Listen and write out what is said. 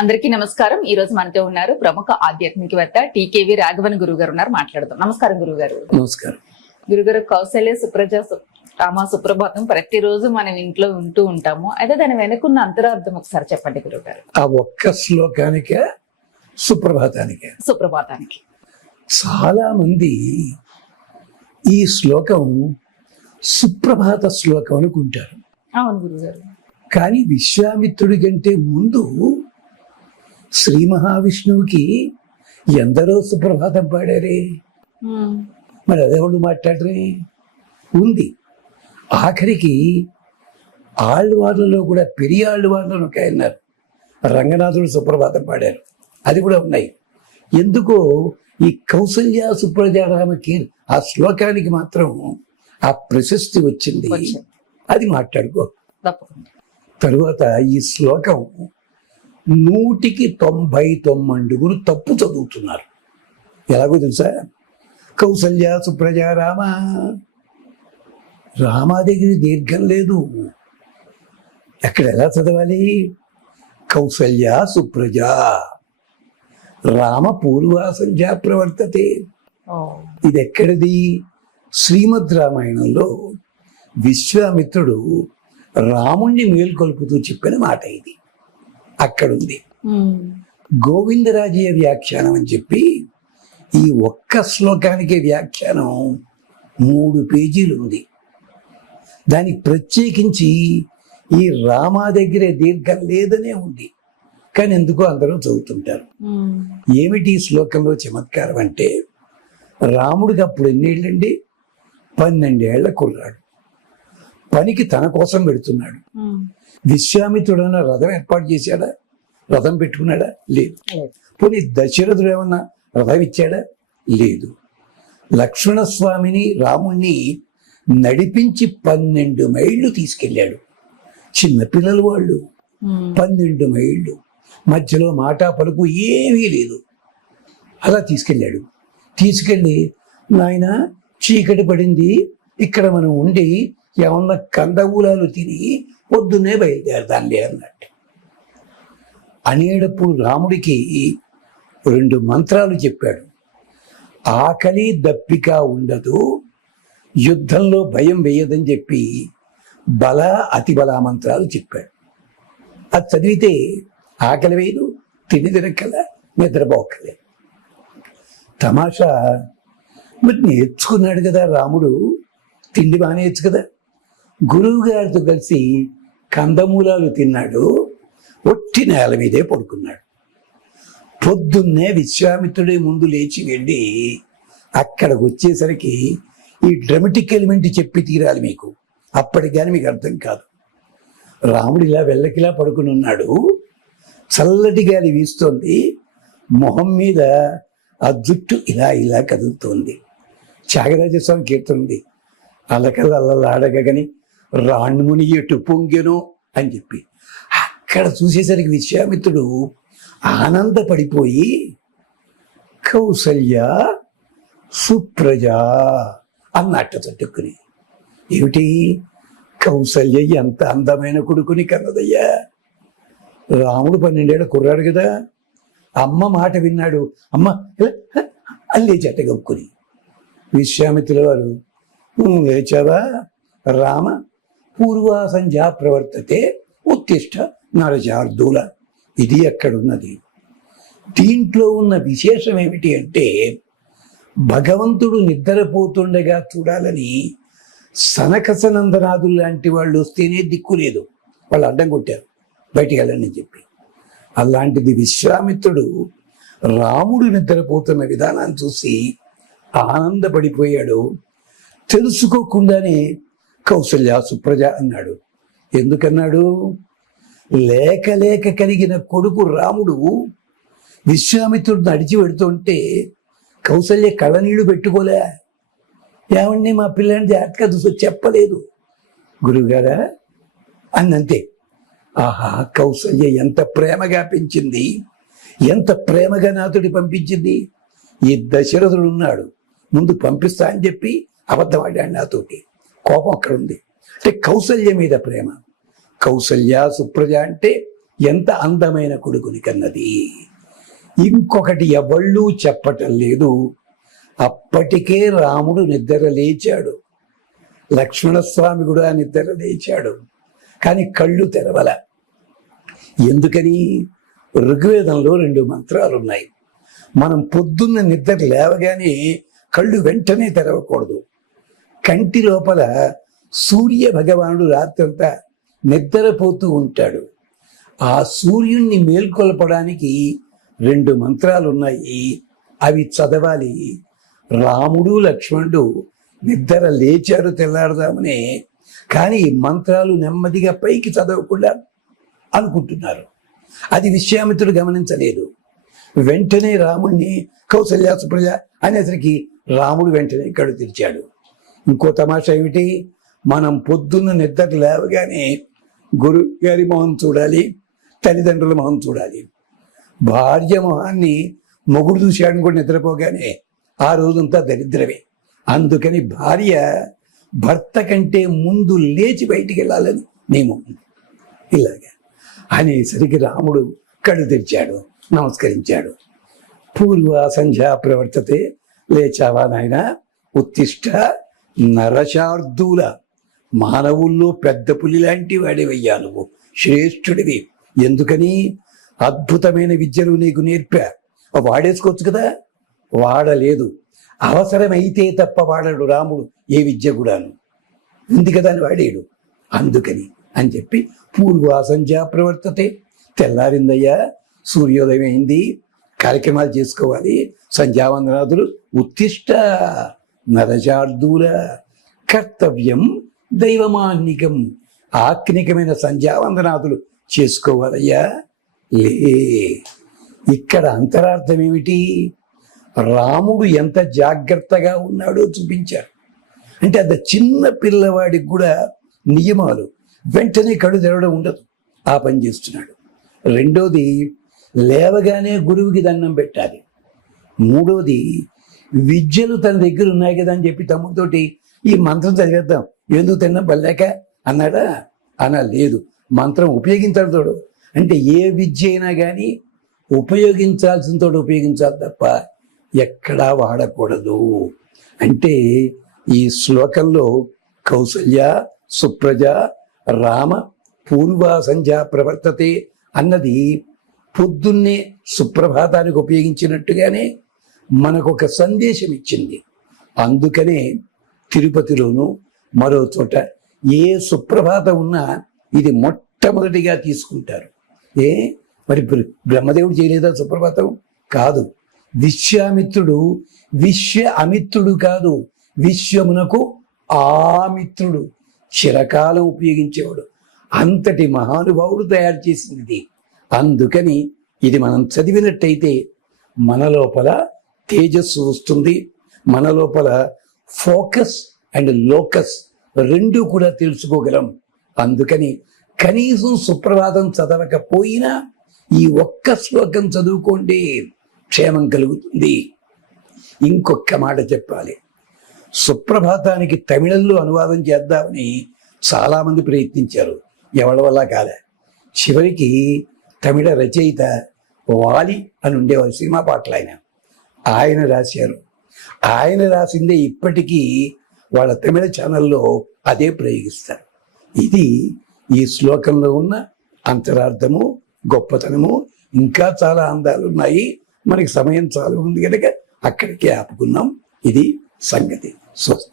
అందరికీ నమస్కారం. ఈ రోజు మనతో ఉన్నారు ప్రముఖ ఆధ్యాత్మికవేత్త టీకేవి రాఘవన్ గురువు గారు ఉన్నారు. మాట్లాడదాం. నమస్కారం గురువు గారు. నమస్కారం గురుగారు. కౌశల్య సుప్రజ రామ సుప్రభాతం ప్రతిరోజు మనం ఇంట్లో ఉంటూ ఉంటాము. అయితే దాని వెనుకున్న అంతరార్థం ఒకసారి చెప్పండి గురువు గారు. ఆ ఒక్క శ్లోకానికే సుప్రభాతానికి చాలా మంది ఈ శ్లోకం సుప్రభాత శ్లోకం అనుకుంటారు. అవును గురుగారు. కానీ విశ్వామిత్రుడి కంటే ముందు శ్రీ మహావిష్ణువుకి ఎందరో సుప్రభాతం పాడారే. మరి అదెవడు మాట్లాడరే ఉంది. ఆఖరికి ఆళ్ళవార్లలో కూడా పెరియ ఆళ్ళవార్లలో ఒక అన్నారు రంగనాథుడు సుప్రభాతం పాడారు. అది కూడా ఉన్నాయి. ఎందుకో ఈ కౌసల్య సుప్రజారామకి ఆ శ్లోకానికి మాత్రం ఆ ప్రశస్తి వచ్చింది. అది మాట్లాడుకో. తరువాత ఈ శ్లోకం 199 తప్పు చదువుతున్నారు. ఎలాగో తెలుసా? కౌసల్య సుప్రజా రామ, రామ దగ్గర దీర్ఘం లేదు. ఎక్కడ ఎలా చదవాలి? కౌసల్య సుప్రజ రామ పూర్వా సంధ్యా ప్రవర్తతే. ఇది ఎక్కడిది? శ్రీమద్ రామాయణంలో విశ్వామిత్రుడు రాముణ్ణి మేల్కొల్పుతూ చెప్పిన మాట ఇది. అక్కడుంది. గోవిందరాజీయ వ్యాఖ్యానం అని చెప్పి ఈ ఒక్క శ్లోకానికే వ్యాఖ్యానం 3 పేజీలు ఉంది. దానికి ప్రత్యేకించి ఈ రామా దగ్గరే దీర్ఘం లేదనే ఉంది. కానీ ఎందుకో అందరూ చదువుతుంటారు. ఏమిటి ఈ శ్లోకంలో చమత్కారం అంటే, రాముడికి అప్పుడు ఎన్నేళ్ళండి? 12 ఏళ్ల కుర్రాడు. పనికి తన కోసం పెడుతున్నాడు. విశ్వామిత్రుడైనా రథం ఏర్పాటు చేశాడా? రథం పెట్టుకున్నాడా? లేదు. పోనీ దశరథుడు ఏమన్నా రథం ఇచ్చాడా? లేదు. లక్ష్మణస్వామిని రాముణ్ణి నడిపించి 12 మైళ్ళు తీసుకెళ్ళాడు. చిన్నపిల్లలు వాళ్ళు. 12 మైళ్ళు మధ్యలో మాట పలుకు ఏమీ లేదు. అలా తీసుకెళ్ళాడు. తీసుకెళ్ళి, నాయన చీకటి పడింది, ఇక్కడ మనం ఉండి ఏమన్నా కందమూలాలు తిని పొద్దున్నే బయలుదేరదాంలే అన్నట్టు అనేటప్పుడు రాముడికి 2 మంత్రాలు చెప్పాడు. ఆకలి దప్పిక ఉండదు, యుద్ధంలో భయం వేయదని చెప్పి బల అతిబల మంత్రాలు చెప్పాడు. అది చదివితే ఆకలి వేయదు, తిండి తినక్కల, నిద్రపోక్కలే. తమాషా మరి నేర్చుకున్నాడు కదా రాముడు, తిండి బాగా నేర్చు కదా. గురువు గారితో కలిసి కందమూలాలు తిన్నాడు, ఒట్టి నేల మీదే పడుకున్నాడు. పొద్దున్నే విశ్వామిత్రుడే ముందు లేచి వెళ్ళి అక్కడికి వచ్చేసరికి ఈ డ్రమటిక్ ఎలిమెంట్ చెప్పి తీరాలి మీకు, అప్పటికి కానీ మీకు అర్థం కాదు. రాముడు ఇలా వెళ్ళకిలా పడుకుని ఉన్నాడు. చల్లటి గాలి వీస్తోంది. మొహం మీద ఆ జుట్టు ఇలా ఇలా కదులుతోంది. త్యాగరాజస్వామి కీర్తన ఉంది, అల్లకల్లలాడగని రాణ్ముని ఎటు పొంగెను అని చెప్పి. అక్కడ చూసేసరికి విశ్వామిత్రుడు ఆనందపడిపోయి కౌసల్య సుప్రజ అన్నట్టు తట్టుకుని, ఏమిటి కౌసల్య ఎంత అందమైన కొడుకుని కన్నదయ్యా. రాముడు 12 ఏళ్ళ కుర్రాడు కదా. అమ్మ మాట విన్నాడు. అమ్మ అల్లే చెట్టగొక్కుని. విశ్వామిత్రుల వారు, లేచావా రామ పూర్వా సంధ్యా ప్రవర్తతే ఉత్తిష్ట నరజార్దూల. ఇది ఎక్కడున్నది? దీంట్లో ఉన్న విశేషం ఏమిటి అంటే, భగవంతుడు నిద్రపోతుండగా చూడాలని సనకసనందనాదులు లాంటి వాళ్ళు వస్తేనే దిక్కు లేదు, వాళ్ళు అడ్డం కొట్టారు బయటికి వెళ్ళని చెప్పి. అలాంటిది విశ్వామిత్రుడు రాముడు నిద్రపోతున్న విధానాన్ని చూసి ఆనందపడిపోయాడు. తెలుసుకోకుండానే కౌసల్య సుప్రజ అన్నాడు. ఎందుకన్నాడు? లేక లేక కలిగిన కొడుకు రాముడు విశ్వామిత్రుడు నడిచి పెడుతుంటే కౌసల్య కళ్ళనీళ్లు పెట్టుకోలే. ఏమండి మా పిల్లని జాగ్రత్తగా చూసి చెప్పలేదు గురువుగారా అన్నంతే. ఆహా, కౌసల్య ఎంత ప్రేమగా పెంచింది, ఎంత ప్రేమగా నాతోటి పంపించింది. ఈ దశరథుడు ఉన్నాడు, ముందు పంపిస్తా అని చెప్పి అబద్ధం ఆడాడు నాతోటి. కోపం అక్కడ ఉంది. అంటే కౌసల్య మీద ప్రేమ. కౌసల్య సుప్రజ అంటే ఎంత అందమైన కొడుకుని కన్నది. ఇంకొకటి ఎవళ్ళు చెప్పటం లేదు. అప్పటికే రాముడు నిద్ర లేచాడు, లక్ష్మణస్వామి కూడా నిద్ర లేచాడు, కానీ కళ్ళు తెరవల. ఎందుకని? ఋగ్వేదంలో 2 మంత్రాలు ఉన్నాయి. మనం పొద్దున్న నిద్ర లేవగానే కళ్ళు వెంటనే తెరవకూడదు. కంటి లోపల సూర్య భగవానుడు రాత్రంతా నిద్రపోతూ ఉంటాడు. ఆ సూర్యుణ్ణి మేల్కొల్పడానికి 2 మంత్రాలు ఉన్నాయి. అవి చదవాలి. రాముడు లక్ష్మణుడు నిద్ర లేచారు తెల్లారుదామనే, కానీ ఈ మంత్రాలు నెమ్మదిగా పైకి చదవకుండా అనుకుంటున్నారు. అది విశ్వామిత్రుడు గమనించలేదు. వెంటనే రాముణ్ణి కౌసల్య సుప్రజ అనేసరికి రాముడు వెంటనే కళ్ళు తెరిచాడు. ఇంకో తమాషా ఏమిటి? మనం పొద్దున్న నిద్ర లేవగానే గురువు గారి మొహం చూడాలి, తల్లిదండ్రుల మొహం చూడాలి. భార్య మొహాన్ని మొగుడు చూశాడని కూడా నిద్రపోగానే ఆ రోజంతా దరిద్రమే. అందుకని భార్య భర్త కంటే ముందు లేచి బయటికి వెళ్ళాలని నియమం. ఇలాగా అనేసరికి రాముడు కళ్ళు తెరిచాడు, నమస్కరించాడు. పూర్వ సంధ్యా ప్రవర్తతే, లేచావా నాయన, ఉత్తిష్ట నరశార్దూల, మానవుల్లో పెద్ద పులి లాంటి వాడివయ్యా నువ్వు, శ్రేష్ఠుడివి. ఎందుకని? అద్భుతమైన విద్యలు నీకు నేర్పా. వాడేసుకోవచ్చు కదా. వాడలేదు. అవసరమైతే తప్ప వాడడు రాముడు ఏ విద్య కూడాను. ఉంది కదా అని వాడేడు. అందుకని అని చెప్పి పూర్వ సంధ్యా ప్రవర్తతే, తెల్లారిందయ్యా, సూర్యోదయం అయింది, కార్యక్రమాలు చేసుకోవాలి, సంధ్యావందనాదులు, ఉత్తిష్ట నరశార్దూల, కర్తవ్యం దైవమాన్నికం, ఆక్నికమైన సంధ్యావందనాదులు చేసుకోవాలయ్యా, లే. ఇక్కడ అంతరార్థం ఏమిటి? రాముడు ఎంత జాగ్రత్తగా ఉన్నాడో చూపించారు. అంటే అంత చిన్న పిల్లవాడికి కూడా నియమాలు, వెంటనే కళ్ళు తెరవడం ఉండదు, ఆ పని చేస్తున్నాడు. రెండోది, లేవగానే గురువుకి దండం పెట్టాలి. మూడోది, విద్యలు తన దగ్గర ఉన్నాయి కదా అని చెప్పి తమ్ముడితోటి ఈ మంత్రం చదివేద్దాం, ఎందుకు తిన్నాం పల్లేక అన్నాడా? అనా లేదు. మంత్రం ఉపయోగించాడు తోడు. అంటే ఏ విద్య అయినా కానీ ఉపయోగించాల్సిన తోడు ఉపయోగించాలి తప్ప ఎక్కడా వాడకూడదు. అంటే ఈ శ్లోకంలో కౌసల్య సుప్రజ రామ పూర్వ సంధ్యా ప్రవర్తతే అన్నది పొద్దున్నే సుప్రభాతానికి ఉపయోగించినట్టుగానే మనకొక సందేశం ఇచ్చింది. అందుకనే తిరుపతిలోనూ మరో చోట ఏ సుప్రభాతం ఉన్నా ఇది మొట్టమొదటిగా తీసుకుంటారు. మరి బ్రహ్మదేవుడు చేయలేదా సుప్రభాతం? కాదు. విశ్వామిత్రుడు అమిత్రుడు కాదు, విశ్వమునకు ఆమిత్రుడు, చిరకాలం ఉపయోగించేవాడు. అంతటి మహానుభావుడు తయారు చేసింది. అందుకని ఇది మనం చదివినట్టయితే మన లోపల తేజస్సు వస్తుంది, మన లోపల ఫోకస్ అండ్ లోకస్ రెండు కూడా తెలుసుకోగలం. అందుకని కనీసం సుప్రభాతం చదవకపోయినా ఈ ఒక్క శ్లోకం చదువుకోండి, క్షేమం కలుగుతుంది. ఇంకొక మాట చెప్పాలి. సుప్రభాతానికి తమిళంలో అనువాదం చేద్దామని చాలామంది ప్రయత్నించారు, ఎవరి వల్ల కాలే. చివరికి తమిళ రచయిత వాలి అని ఉండేవారు, సినిమా పాటలు ఆయన రాశారు. ఆయన రాసిందే ఇప్పటికీ వాళ్ళ తమిళ ఛానల్లో అదే ప్రయోగిస్తారు. ఇది ఈ శ్లోకంలో ఉన్న అంతరార్థము, గొప్పతనము. ఇంకా చాలా అందాలు ఉన్నాయి. మనకి సమయం చాలా ఉంది కనుక అక్కడికే ఆపుకున్నాం. ఇది సంగతి. స్వస్తి.